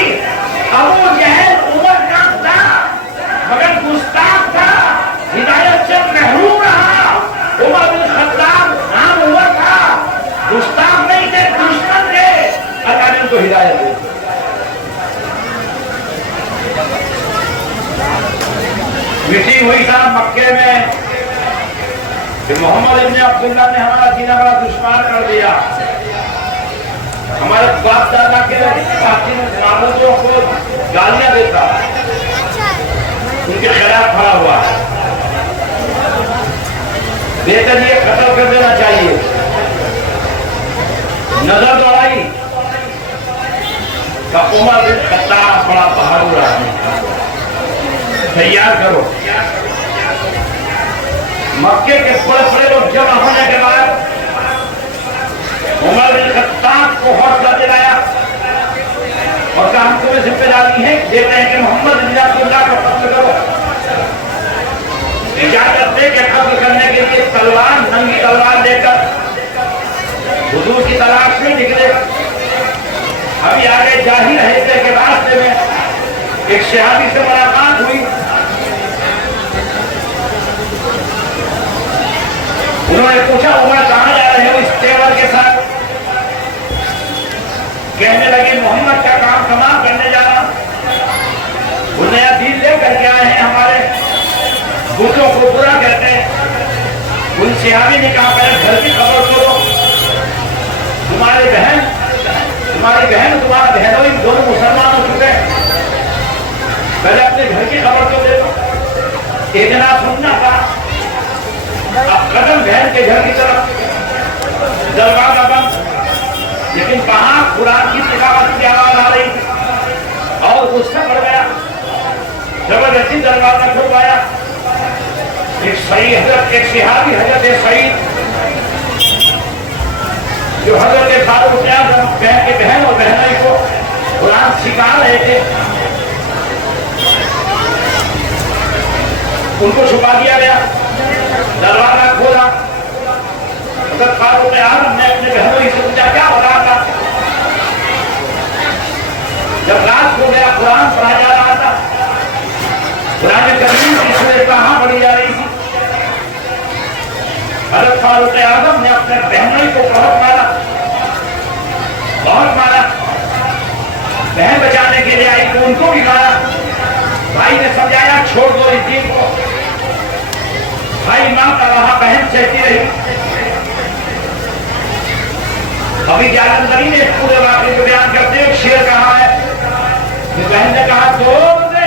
ابو جہل عمر کا تھا مگر گستاخ تھا، ہدایت کو ہدایت دے. میٹنگ ہوئی تھا مکے میں کہ محمد ابن عبداللہ نے ہمارا سینہ بڑا دشوار کر دیا. ہمارے باپ دادا کے معبودوں کو گالیاں دیتا, ان کے خلاف کھڑا ہوا ہے, بہتر یہ قتل کر دینا چاہیے. نظر دوڑائی کہ عمر بن خطاب بڑا بہادر آدمی, تیار کرو. مکے کے بڑے بڑے لوگ جمع ہونے کے بعد عمر بن خطاب کو حوصلہ دلایا اور کہا ہم تمہیں ذمہ داری ہے دیتے ہیں کہ محمد بن عبداللہ کا قتل کرو. اجازت دے کہ قتل کرنے کے لیے تلوار, ننگی تلوار لے کر حضور کی تلاش میں نکلے. ابھی آگے جا ہی رہے تھے کہ راستے میں ایک صحابی سے ملاقات ہوئی. انہوں نے پوچھا عمر کہاں جا رہے ہو اس تیور کے ساتھ؟ کہنے لگے محمد کا کام تمام کرنے جا رہا. وہ نیا دین لے کر کے آئے ہیں, ہمارے بتوں کو برا کہتے ہیں. ان صحابی نے کہا پہلے گھر کی خبر کرو, تمہاری بہن تمہارا بہنوئی دونوں مسلمان ہو چکے ہیں, پہلے اپنے گھر کی خبر تو دے دو. اتنا سننا تھا. اب قدم بہن کے گھر کی طرف, دروازہ بند, لیکن کہاں قرآن کی تلاوت کی آواز آ رہی اور غصہ بڑھ گیا. زبردستی دروازہ کھلوایا. ایک صحابی حضرت سعید جو حضرت فاروق اعظم کے بہن اور بہنوئی کو قرآن سکھا رہے تھے, ان کو چھپا دیا گیا. دروازہ کھولا. حضرت فاروق اعظم نے اپنے بہنوئی سے پوچھا کیا ہو رہا تھا؟ جب رات ہو گیا قرآن پڑھا جا رہا تھا. قرآن کریم کی سورہ کہاں پڑھی جا رہی تھی. حضرت فاروق اعظم نے اپنے بہنوئی کو بہت مارا. بہن بچانے کے لیے آئی تو ان کو بھی مارا. بھائی نے سمجھایا چھوڑ دو اس دین کو. بھائی ماں کا رہا, بہن سہتی رہی. ابھی جالندری نے اس پورے واقعے کو بیان کرتے ہوئے شعر کہا ہے. بہن نے کہا توڑ دے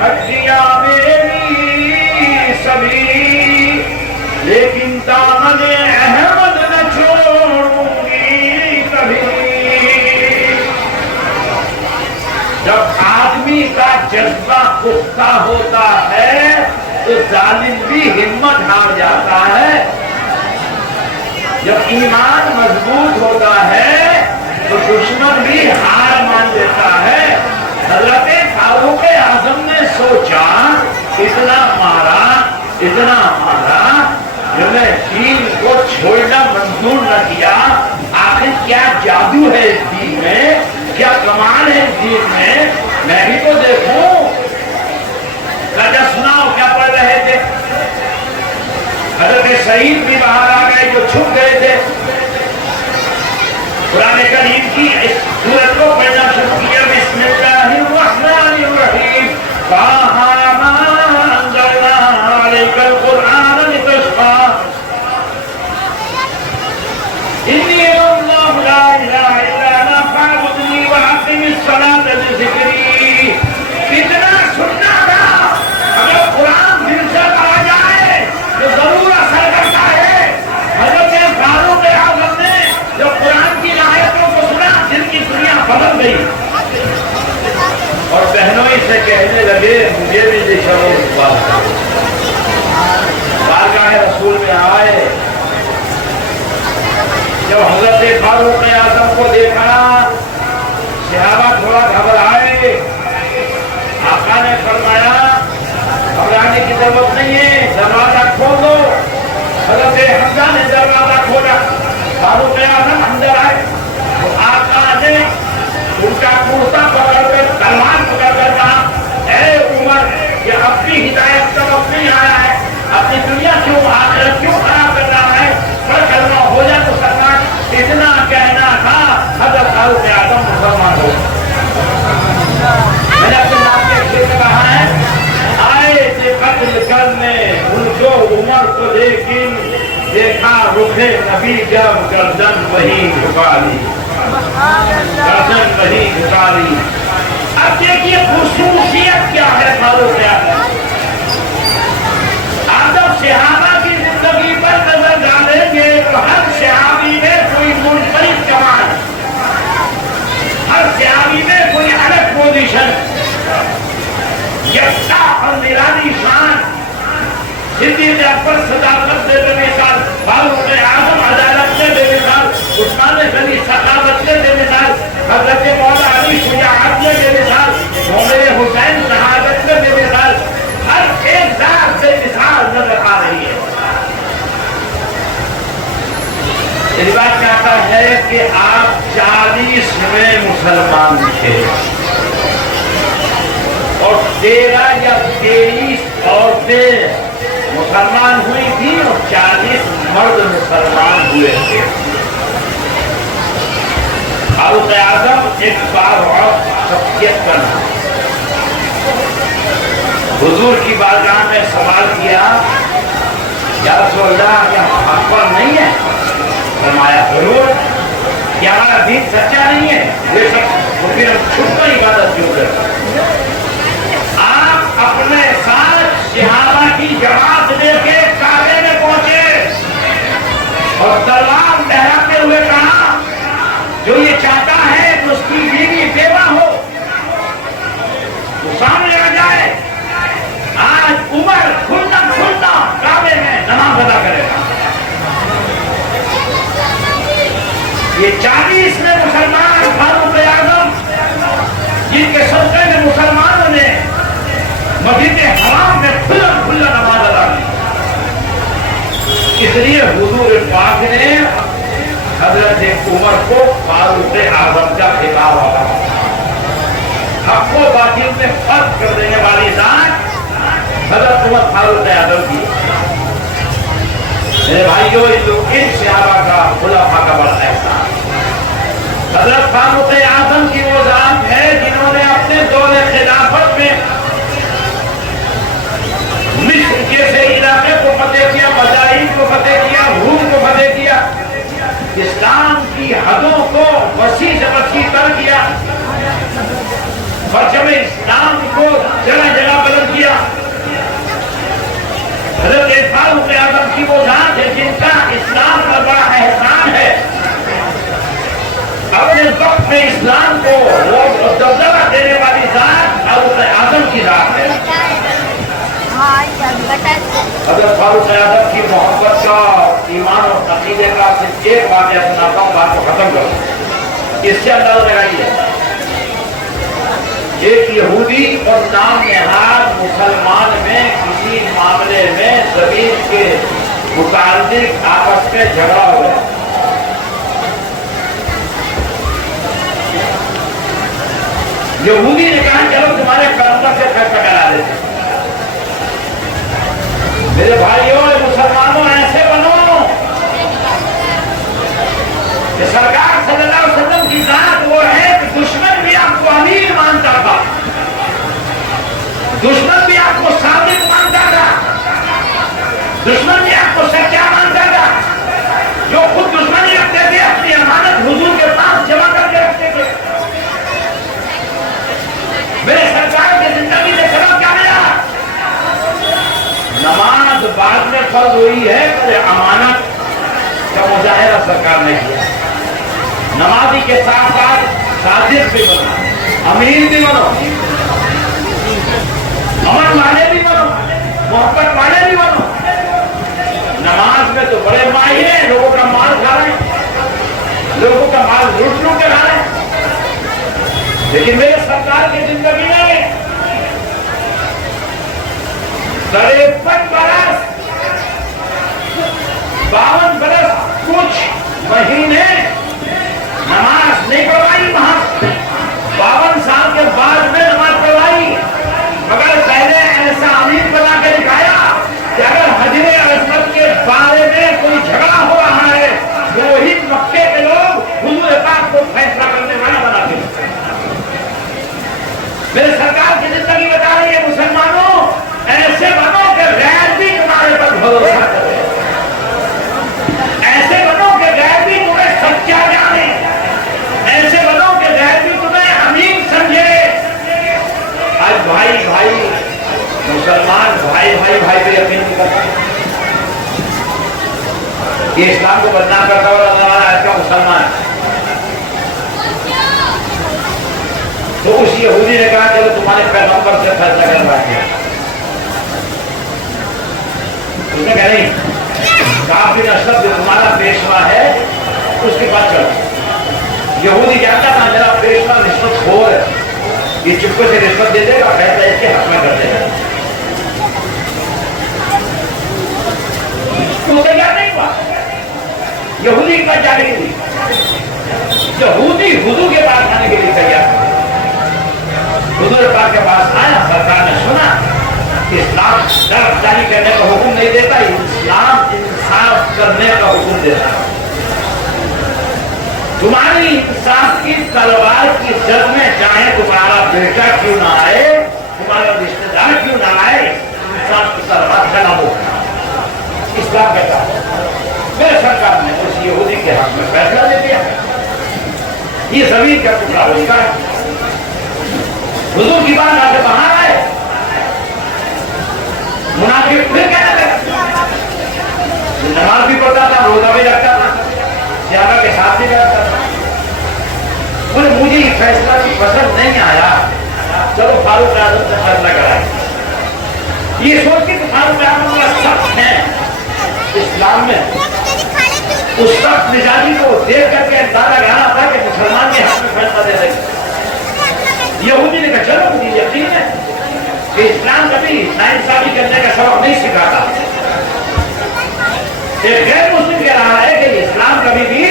ہڈیاں میری سبھی, لیکن دامن احمد نہ چھوڑوں گی کبھی. جب آدمی کا جذبہ پختہ ہوتا ہے تو ظالم بھی ہمت ہار جاتا ہے. جب ایمان مضبوط ہوتا ہے تو دشمن بھی ہار مان دیتا ہے. حضرت فاروق اعظم نے سوچا اتنا مارا جب نے دین کو چھوڑنا منظور نہ کیا, آخر کیا جادو ہے اس دین میں, کیا کمال ہے اس دین میں, میں بھی تو دیکھوں. راجا سناؤ کیا پڑھ رہے تھے. حضرت سعید بھی باہر آ گئے جو چھپ گئے تھے. قرآن کریم کی اس سورت کو پڑھنا شروع کیا. بسم اللہ الرحمن الرحیم. انزلنا علیک القرآن لتشقى انی اللہ لا الہ الا انا فاعبدنی واقم الصلاۃ لذکری. کتنا سننا تھا. اگر قرآن دل سے آ جائے تو ضرور اثر کرتا ہے. حضرت فاروق اعظم نے جب قرآن کی آیتوں کو سنا دل کی دنیا بدل گئی اور بہنوئی سے کہنے لگے مجھے جھکا لی، گردن وہی جھکا لی۔ اب دیکھیے خصوصیت کیا ہے فاروق اعظم۔ آپ جب صحابہ کی زندگی پر نظر ڈالیں گے تو ہر صحابی میں کوئی منفرد کمال، ہر صحابی میں کوئی الگ پوزیشن، یکساں اور نرالی شان۔ صدیق اکبر صداقت سے بے مثال، فاروق اعظم عدالت سے بے مثال، عثمان غنی سخاوت سے بے مثال، حضرت مولا علی شجاعت سے بے مثال، مومن حسین شہادت سے بے مثال، ہر ایک ذات سے مثال نظر آ رہی ہے۔ اس بات میں آتا ہے کہ آپ 40ویں مسلمان تھے اور 13 یا 23 عورتیں مسلمان ہوئی تھی اور 40 مرد مسلمان ہوئے تھے۔ فاروق اعظم ایک بار اور شخصیت کا نام، حضور کی بارگاہ میں سوال کیا، یا رسول اللہ کیا اکبر نہیں ہے؟ فرمایا ضرور، کیا ہمارا دین سچا نہیں ہے؟ بے شک، تو پھر ہم چھپ کر عبادت کیوں کرتے؟ آپ اپنے ساتھ صحابہ کی جماعت لے کے کعبے میں پہنچے اور تلوار لہراتے ہوئے کہا، جو یہ چاہتا ہے کہ اس کی بیوی بیوہ ہو تو سامنے آ جائے، آج عمر کھلنا کعبے میں نماز ادا کرے گا۔ یہ 40 میں مسلمان فاروق اعظم، جن کے صدقے میں مسلمانوں نے مسجد حرام میں کھلا نماز ادا کی۔ اس لیے حضور پاک نے حضرت عمر کو فاروق اعظم کا خطاب آتا، حق و باطل میں فرق کر دینے والی ذات حضرت عمر فاروق اعظم کی۔ میرے بھائیوں، ان صحابہ کا خلفاء کا بڑا احسان، حضرت فاروق اعظم کی وہ ذات ہے جنہوں نے اپنے دور خلافت میں مصر جیسے علاقے کو فتح کیا، مدائن کو فتح کیا، روم کو فتح کیا، اسلام کی حدوں کو وسیع سے وسیع کر کیا، پرچم اسلام کو جگہ جگہ بلند کیا۔ حضرت فاروق اعظم کی وہ ذات ہے جن کا اسلام کا بڑا احسان ہے، اپنے وقت میں اسلام کو وہ دبدبہ دینے والی ذات فاروق اعظم کی ذات ہے۔ حضرت فاروق اعظم کی محبت کا، ایمان اور عقیدے کا صرف ایک واقعہ سناتا ہوں، بات کو ختم کروں۔ اس سے اندازہ لگائیے، ایک یہودی اور نام نہاد مسلمان میں کسی معاملے میں زمین کے متعلق آپس میں جھگڑا ہو گیا۔ یہودی نے کہا چلو تمہارے قانون سے فیصلہ کرا دیتے۔ میرے بھائیوں، مسلمانوں ایسے بنو کہ سرکار صلی اللہ علیہ وسلم کی ذات وہ ہے کہ دشمن بھی آپ کو امین مانتا تھا، دشمن بھی آپ کو صادق مانتا تھا، دشمن بھی آپ کو سچا مانتا تھا۔ جو خود دشمنی رکھتے تھے اپنی امانت حضور کے پاس جمع کر کے رکھتے تھے۔ میرے سرکار کی زندگی میں سبب کیا ملا؟ نماز بعد میں فرض ہوئی ہے کہ امانت کا مظاہرہ سرکار نے کیا۔ نمازی کے ساتھ ساتھ صادق بھی بنو، امین بھی بنو، امن والے بھی بنو، محبت والے بھی بنو۔ نماز میں تو بڑے ماہر ہیں، لوگوں کا مال کھا رہے ہیں، لوگوں کا مال لوٹ لوٹ کے کھا رہے ہیں، لیکن میرے سرکار کی زندگی میں 53 برس 52 برس کچھ مہینے نماز نہیں پڑھوائی، وہاں 52 سال کے بعد میں نماز پڑھوائی، مگر پہلے ایسا امین بنا کے دکھایا کہ اگر حجر اسود کے بارے میں کوئی جھگڑا ہو رہا ہے تو وہی مکے کے لوگ حضور پاک کو فیصلہ کرنے والا بناتے ہیں۔ میرے سرکار کی زندگی بتا رہی ہے مسلمانوں ایسے بنو کہ غیر بھی تمہارے پر بھروسہ کرے، ایسے بنو کہ غیر بھی تمہیں سچا جانے یہودی نے کہا چلو تمہارے پیغمبر سے فیصلہ کرواتے ہیں. اس نے کہا نہیں، کعب بن اشرف جو تمہارا پیشوا ہے اس کے پاس چلو. یہودی جانتا تھا میرا پیشوا رشوت خور ہے، یہ چپکے سے رشوت دے دے گا، فیصلہ اس کے حق میں کر دے گا. تو تیار نہیں ہوا. یہودی کی بات جاگری تھی. یہودی حضور کے پاس آنے کے لیے تیار. حضور پاک کے پاس آیا، سرکار نے سنا اسلام طرف جاری کرنے کا حکم نہیں دیتا، اسلام انصاف کرنے کا حکم دیتا. تمہاری انصاف کی تلوار کی جد میں چاہے تمہارا بیٹا کیوں نہ آئے، تمہارا رشتہ دار کیوں نہ آئے، انصاف کی تلوار چلا ہو. اسلام کہتا ہے میرے سرکار نے اس یہودی کے حق میں فیصلہ دے دیا. یہ زمین کا ٹکڑا اس کا ہے. حضور کی بات آ کے باہر آئے، منافق پھر کہنے لگا، نماز بھی پڑھتا تھا، روزہ بھی رکھتا تھا، صحابہ کے ساتھ بھی رہتا تھا. بولے مجھے یہ فیصلہ بھی پسند نہیں آیا، چلو فاروق اعظم سے فیصلہ کرائے. یہ سوچ کے کہ فاروق اعظم کا سخت ہے اسلام میں، اس سخت مزاجی کو دیکھ کر کے اندازہ لگانا تھا کہ مسلمان کے حق میں فیصلہ دے دیں. یہودی نے کہا چلو مجھے یقین ہے کہ اسلام کبھی ناانصافی کرنے کا سبب نہیں سکھاتا. ایک غیر مسلم کہہ رہا ہے کہ اسلام کبھی بھی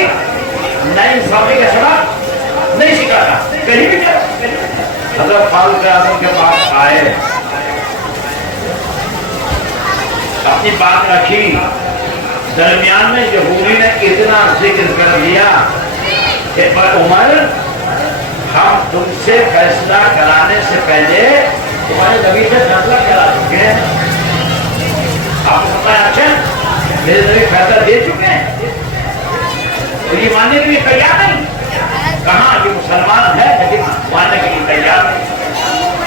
ناانصافی کا سبب نہیں سکھاتا. کہیں بھی چلو. حضرت فاروق اعظم کے پاس آئے، اپنی بات رکھی. درمیان میں یہودی نے اتنا ذکر کر دیا کہ عمر ہم تم سے فیصلہ کرانے سے پہلے تمہارے نبی سے فیصلہ کرا چکے ہیں. آپ کو پتا ہے اچھا میرے نبی فیصلہ دے چکے ہیں، تو یہ ماننے کے لیے تیار نہیں. کہاں یہ مسلمان ہے لیکن ماننے کے لیے تیار نہیں.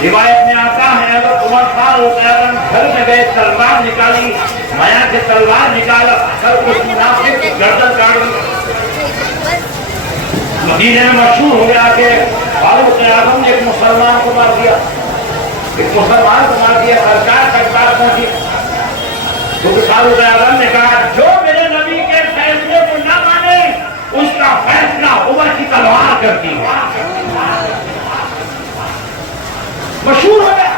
روایت میں آتا ہے اگر عمر فاروق اعظم گھر میں گئے، تلوار نکالی، میاں سے تلوار نکالا کر اس منافق گردن کاٹ دی. مدینے میں مشہور ہو گیا کہ فاروق اعظم نے ایک مسلمان کو مار دیا، ایک مسلمان کو مار دیا. سرکار تک بات پہنچی تو فاروق اعظم نے کہا جو میرے نبی کے فیصلے کو نہ مانے اس کا فیصلہ عمر کی تلوار کرتی ہے. مشہور ہو گیا.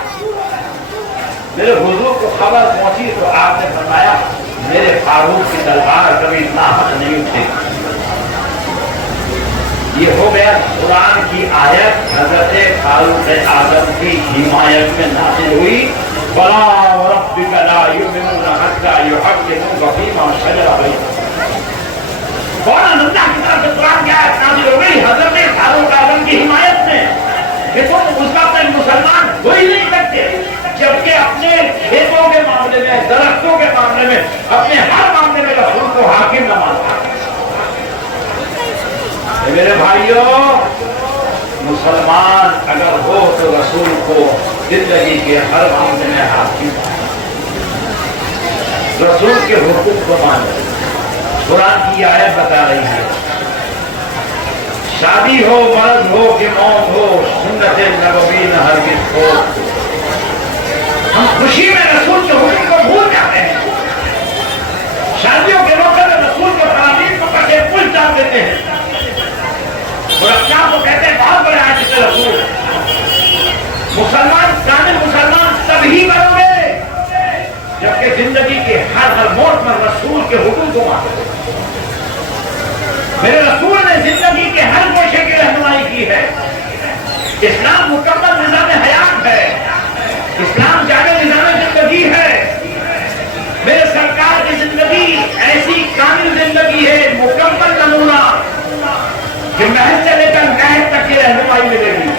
میرے حضور کو خبر پہنچی تو آپ نے فرمایا میرے فاروق کی تلوار کبھی اتنا حق نہیں اٹھے. یہ ہو گیا قرآن کی آیت حضرت فاروق اعظم کی حمایت میں نازل ہوئی. فَلَا وَرَبِّكَ لَا يُؤْمِنُونَ حَتَّىٰ يُحَكِّمُوكَ فِي مَا شَجَرَ بَيْنَهُمْ. فوراً اللہ کی طرف سے قرآن کی آیت نازل ہو گئی حضرت فاروق اعظم کی حمایت میں کہ تم اس وقت تک مسلمان ہو ہی نہیں سکتے جبکہ اپنے کھیتوں کے معاملے میں، درختوں کے معاملے میں، اپنے ہر معاملے میں رسول کو حاکم نہ مانتا. میرے بھائیوں، مسلمان اگر ہو تو رسول کو زندگی کے ہر معاملے میں حاکم، رسول کے حکم کو مانے. قرآن کی آیت بتا رہی ہے شادی ہو، مرض ہو کہ موت ہو، سنت نبوی نہ ہرگز ہو. ہم خوشی میں رسول کے حکم کو بھول جاتے ہیں. شادیوں کے موقع میں رسول کے فرامین کو کٹے پل ڈال دیتے ہیں اور اپنا کو کہتے ہیں بہت بڑے عاشق رسول. مسلمان کامل مسلمان تبھی بنو گے جبکہ زندگی کے ہر موڑ پر رسول کے حکم کو مانو. میرے رسول نے زندگی کے ہر گوشے کی رہنمائی کی ہے. اسلام مکمل نظام حیات ہے، اسلام جامع نظام زندگی ہے. میرے سرکار کی زندگی ایسی کامل زندگی ہے، مکمل نمونہ کہ محل سے لے کر محل تک کی رہنمائی ملے گی.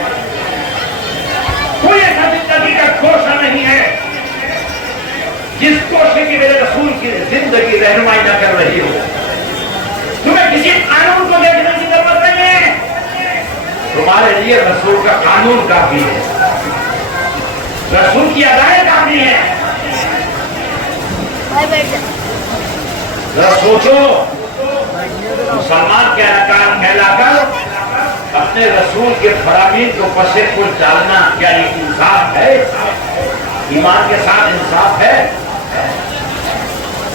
کوئی ایسا زندگی کا گوشہ نہیں ہے جس گوشے کی میرے رسول کی زندگی رہنمائی نہ کر رہی ہو. تمہیں کسی قانون کو دیکھنے کی ضرورت نہیں ہے، تمہارے لیے رسول کا قانون کافی ہے، رسول کی ادائیں کافی ہیں. ذرا سوچو، مسلمان کہلا کر اب اپنے رسول کے فرامین کو پسے کچھ ڈالنا کیا یہ انصاف ہے؟ ایمان کے ساتھ انصاف ہے؟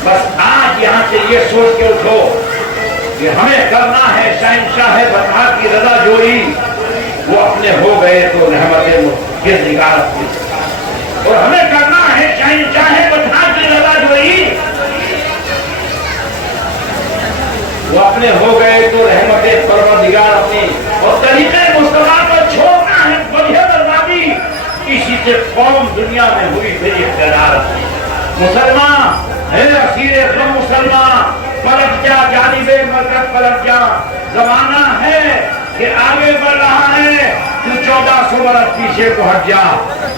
بس آج یہاں سے یہ سوچ کے اٹھو کہ ہمیں کرنا ہے شہنشاہ بطحا کی رضا جوئی، وہ اپنے ہو گئے تو رحمت گردگار اپنی، اور ہمیں کرنا ہے شہنشاہ بطحا کی رضا جوئی، وہ اپنے ہو گئے تو رحمت پروردگار اپنی، اور طریقے مصطفیٰ کو چھوڑنا ہے وجہ بربادی، اسی سے قوم دنیا میں ہوئی پھر اقتدار اپنی۔ مسلمان اے اسیر غم مسلمان، پلٹ جا جانب مرکز پلٹ جا، زمانہ ہے کہ آگے بڑھ رہا ہے، تو 1400 برس پیچھے کو ہٹ جا۔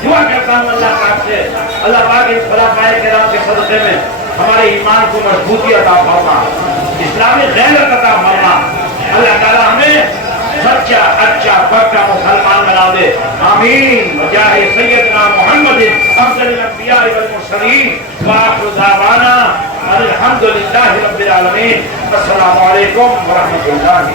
دعا کرتا ہوں اللہ پاک سے، اللہ پاک ان خلفائے کرام کے صدقے میں ہمارے ایمان کو مضبوطی عطا فرما، اسلامی غیرت عطا فرما، اللہ تعالیٰ ہمیں سچا اچھا پکا مسلمان بنا دے، آمین۔ وجاہ سیدنا محمد افضل الانبیاء والمرسلین، وآخر دعوانا الحمدللہ رب العالمین۔ السلام علیکم ورحمۃ اللہ۔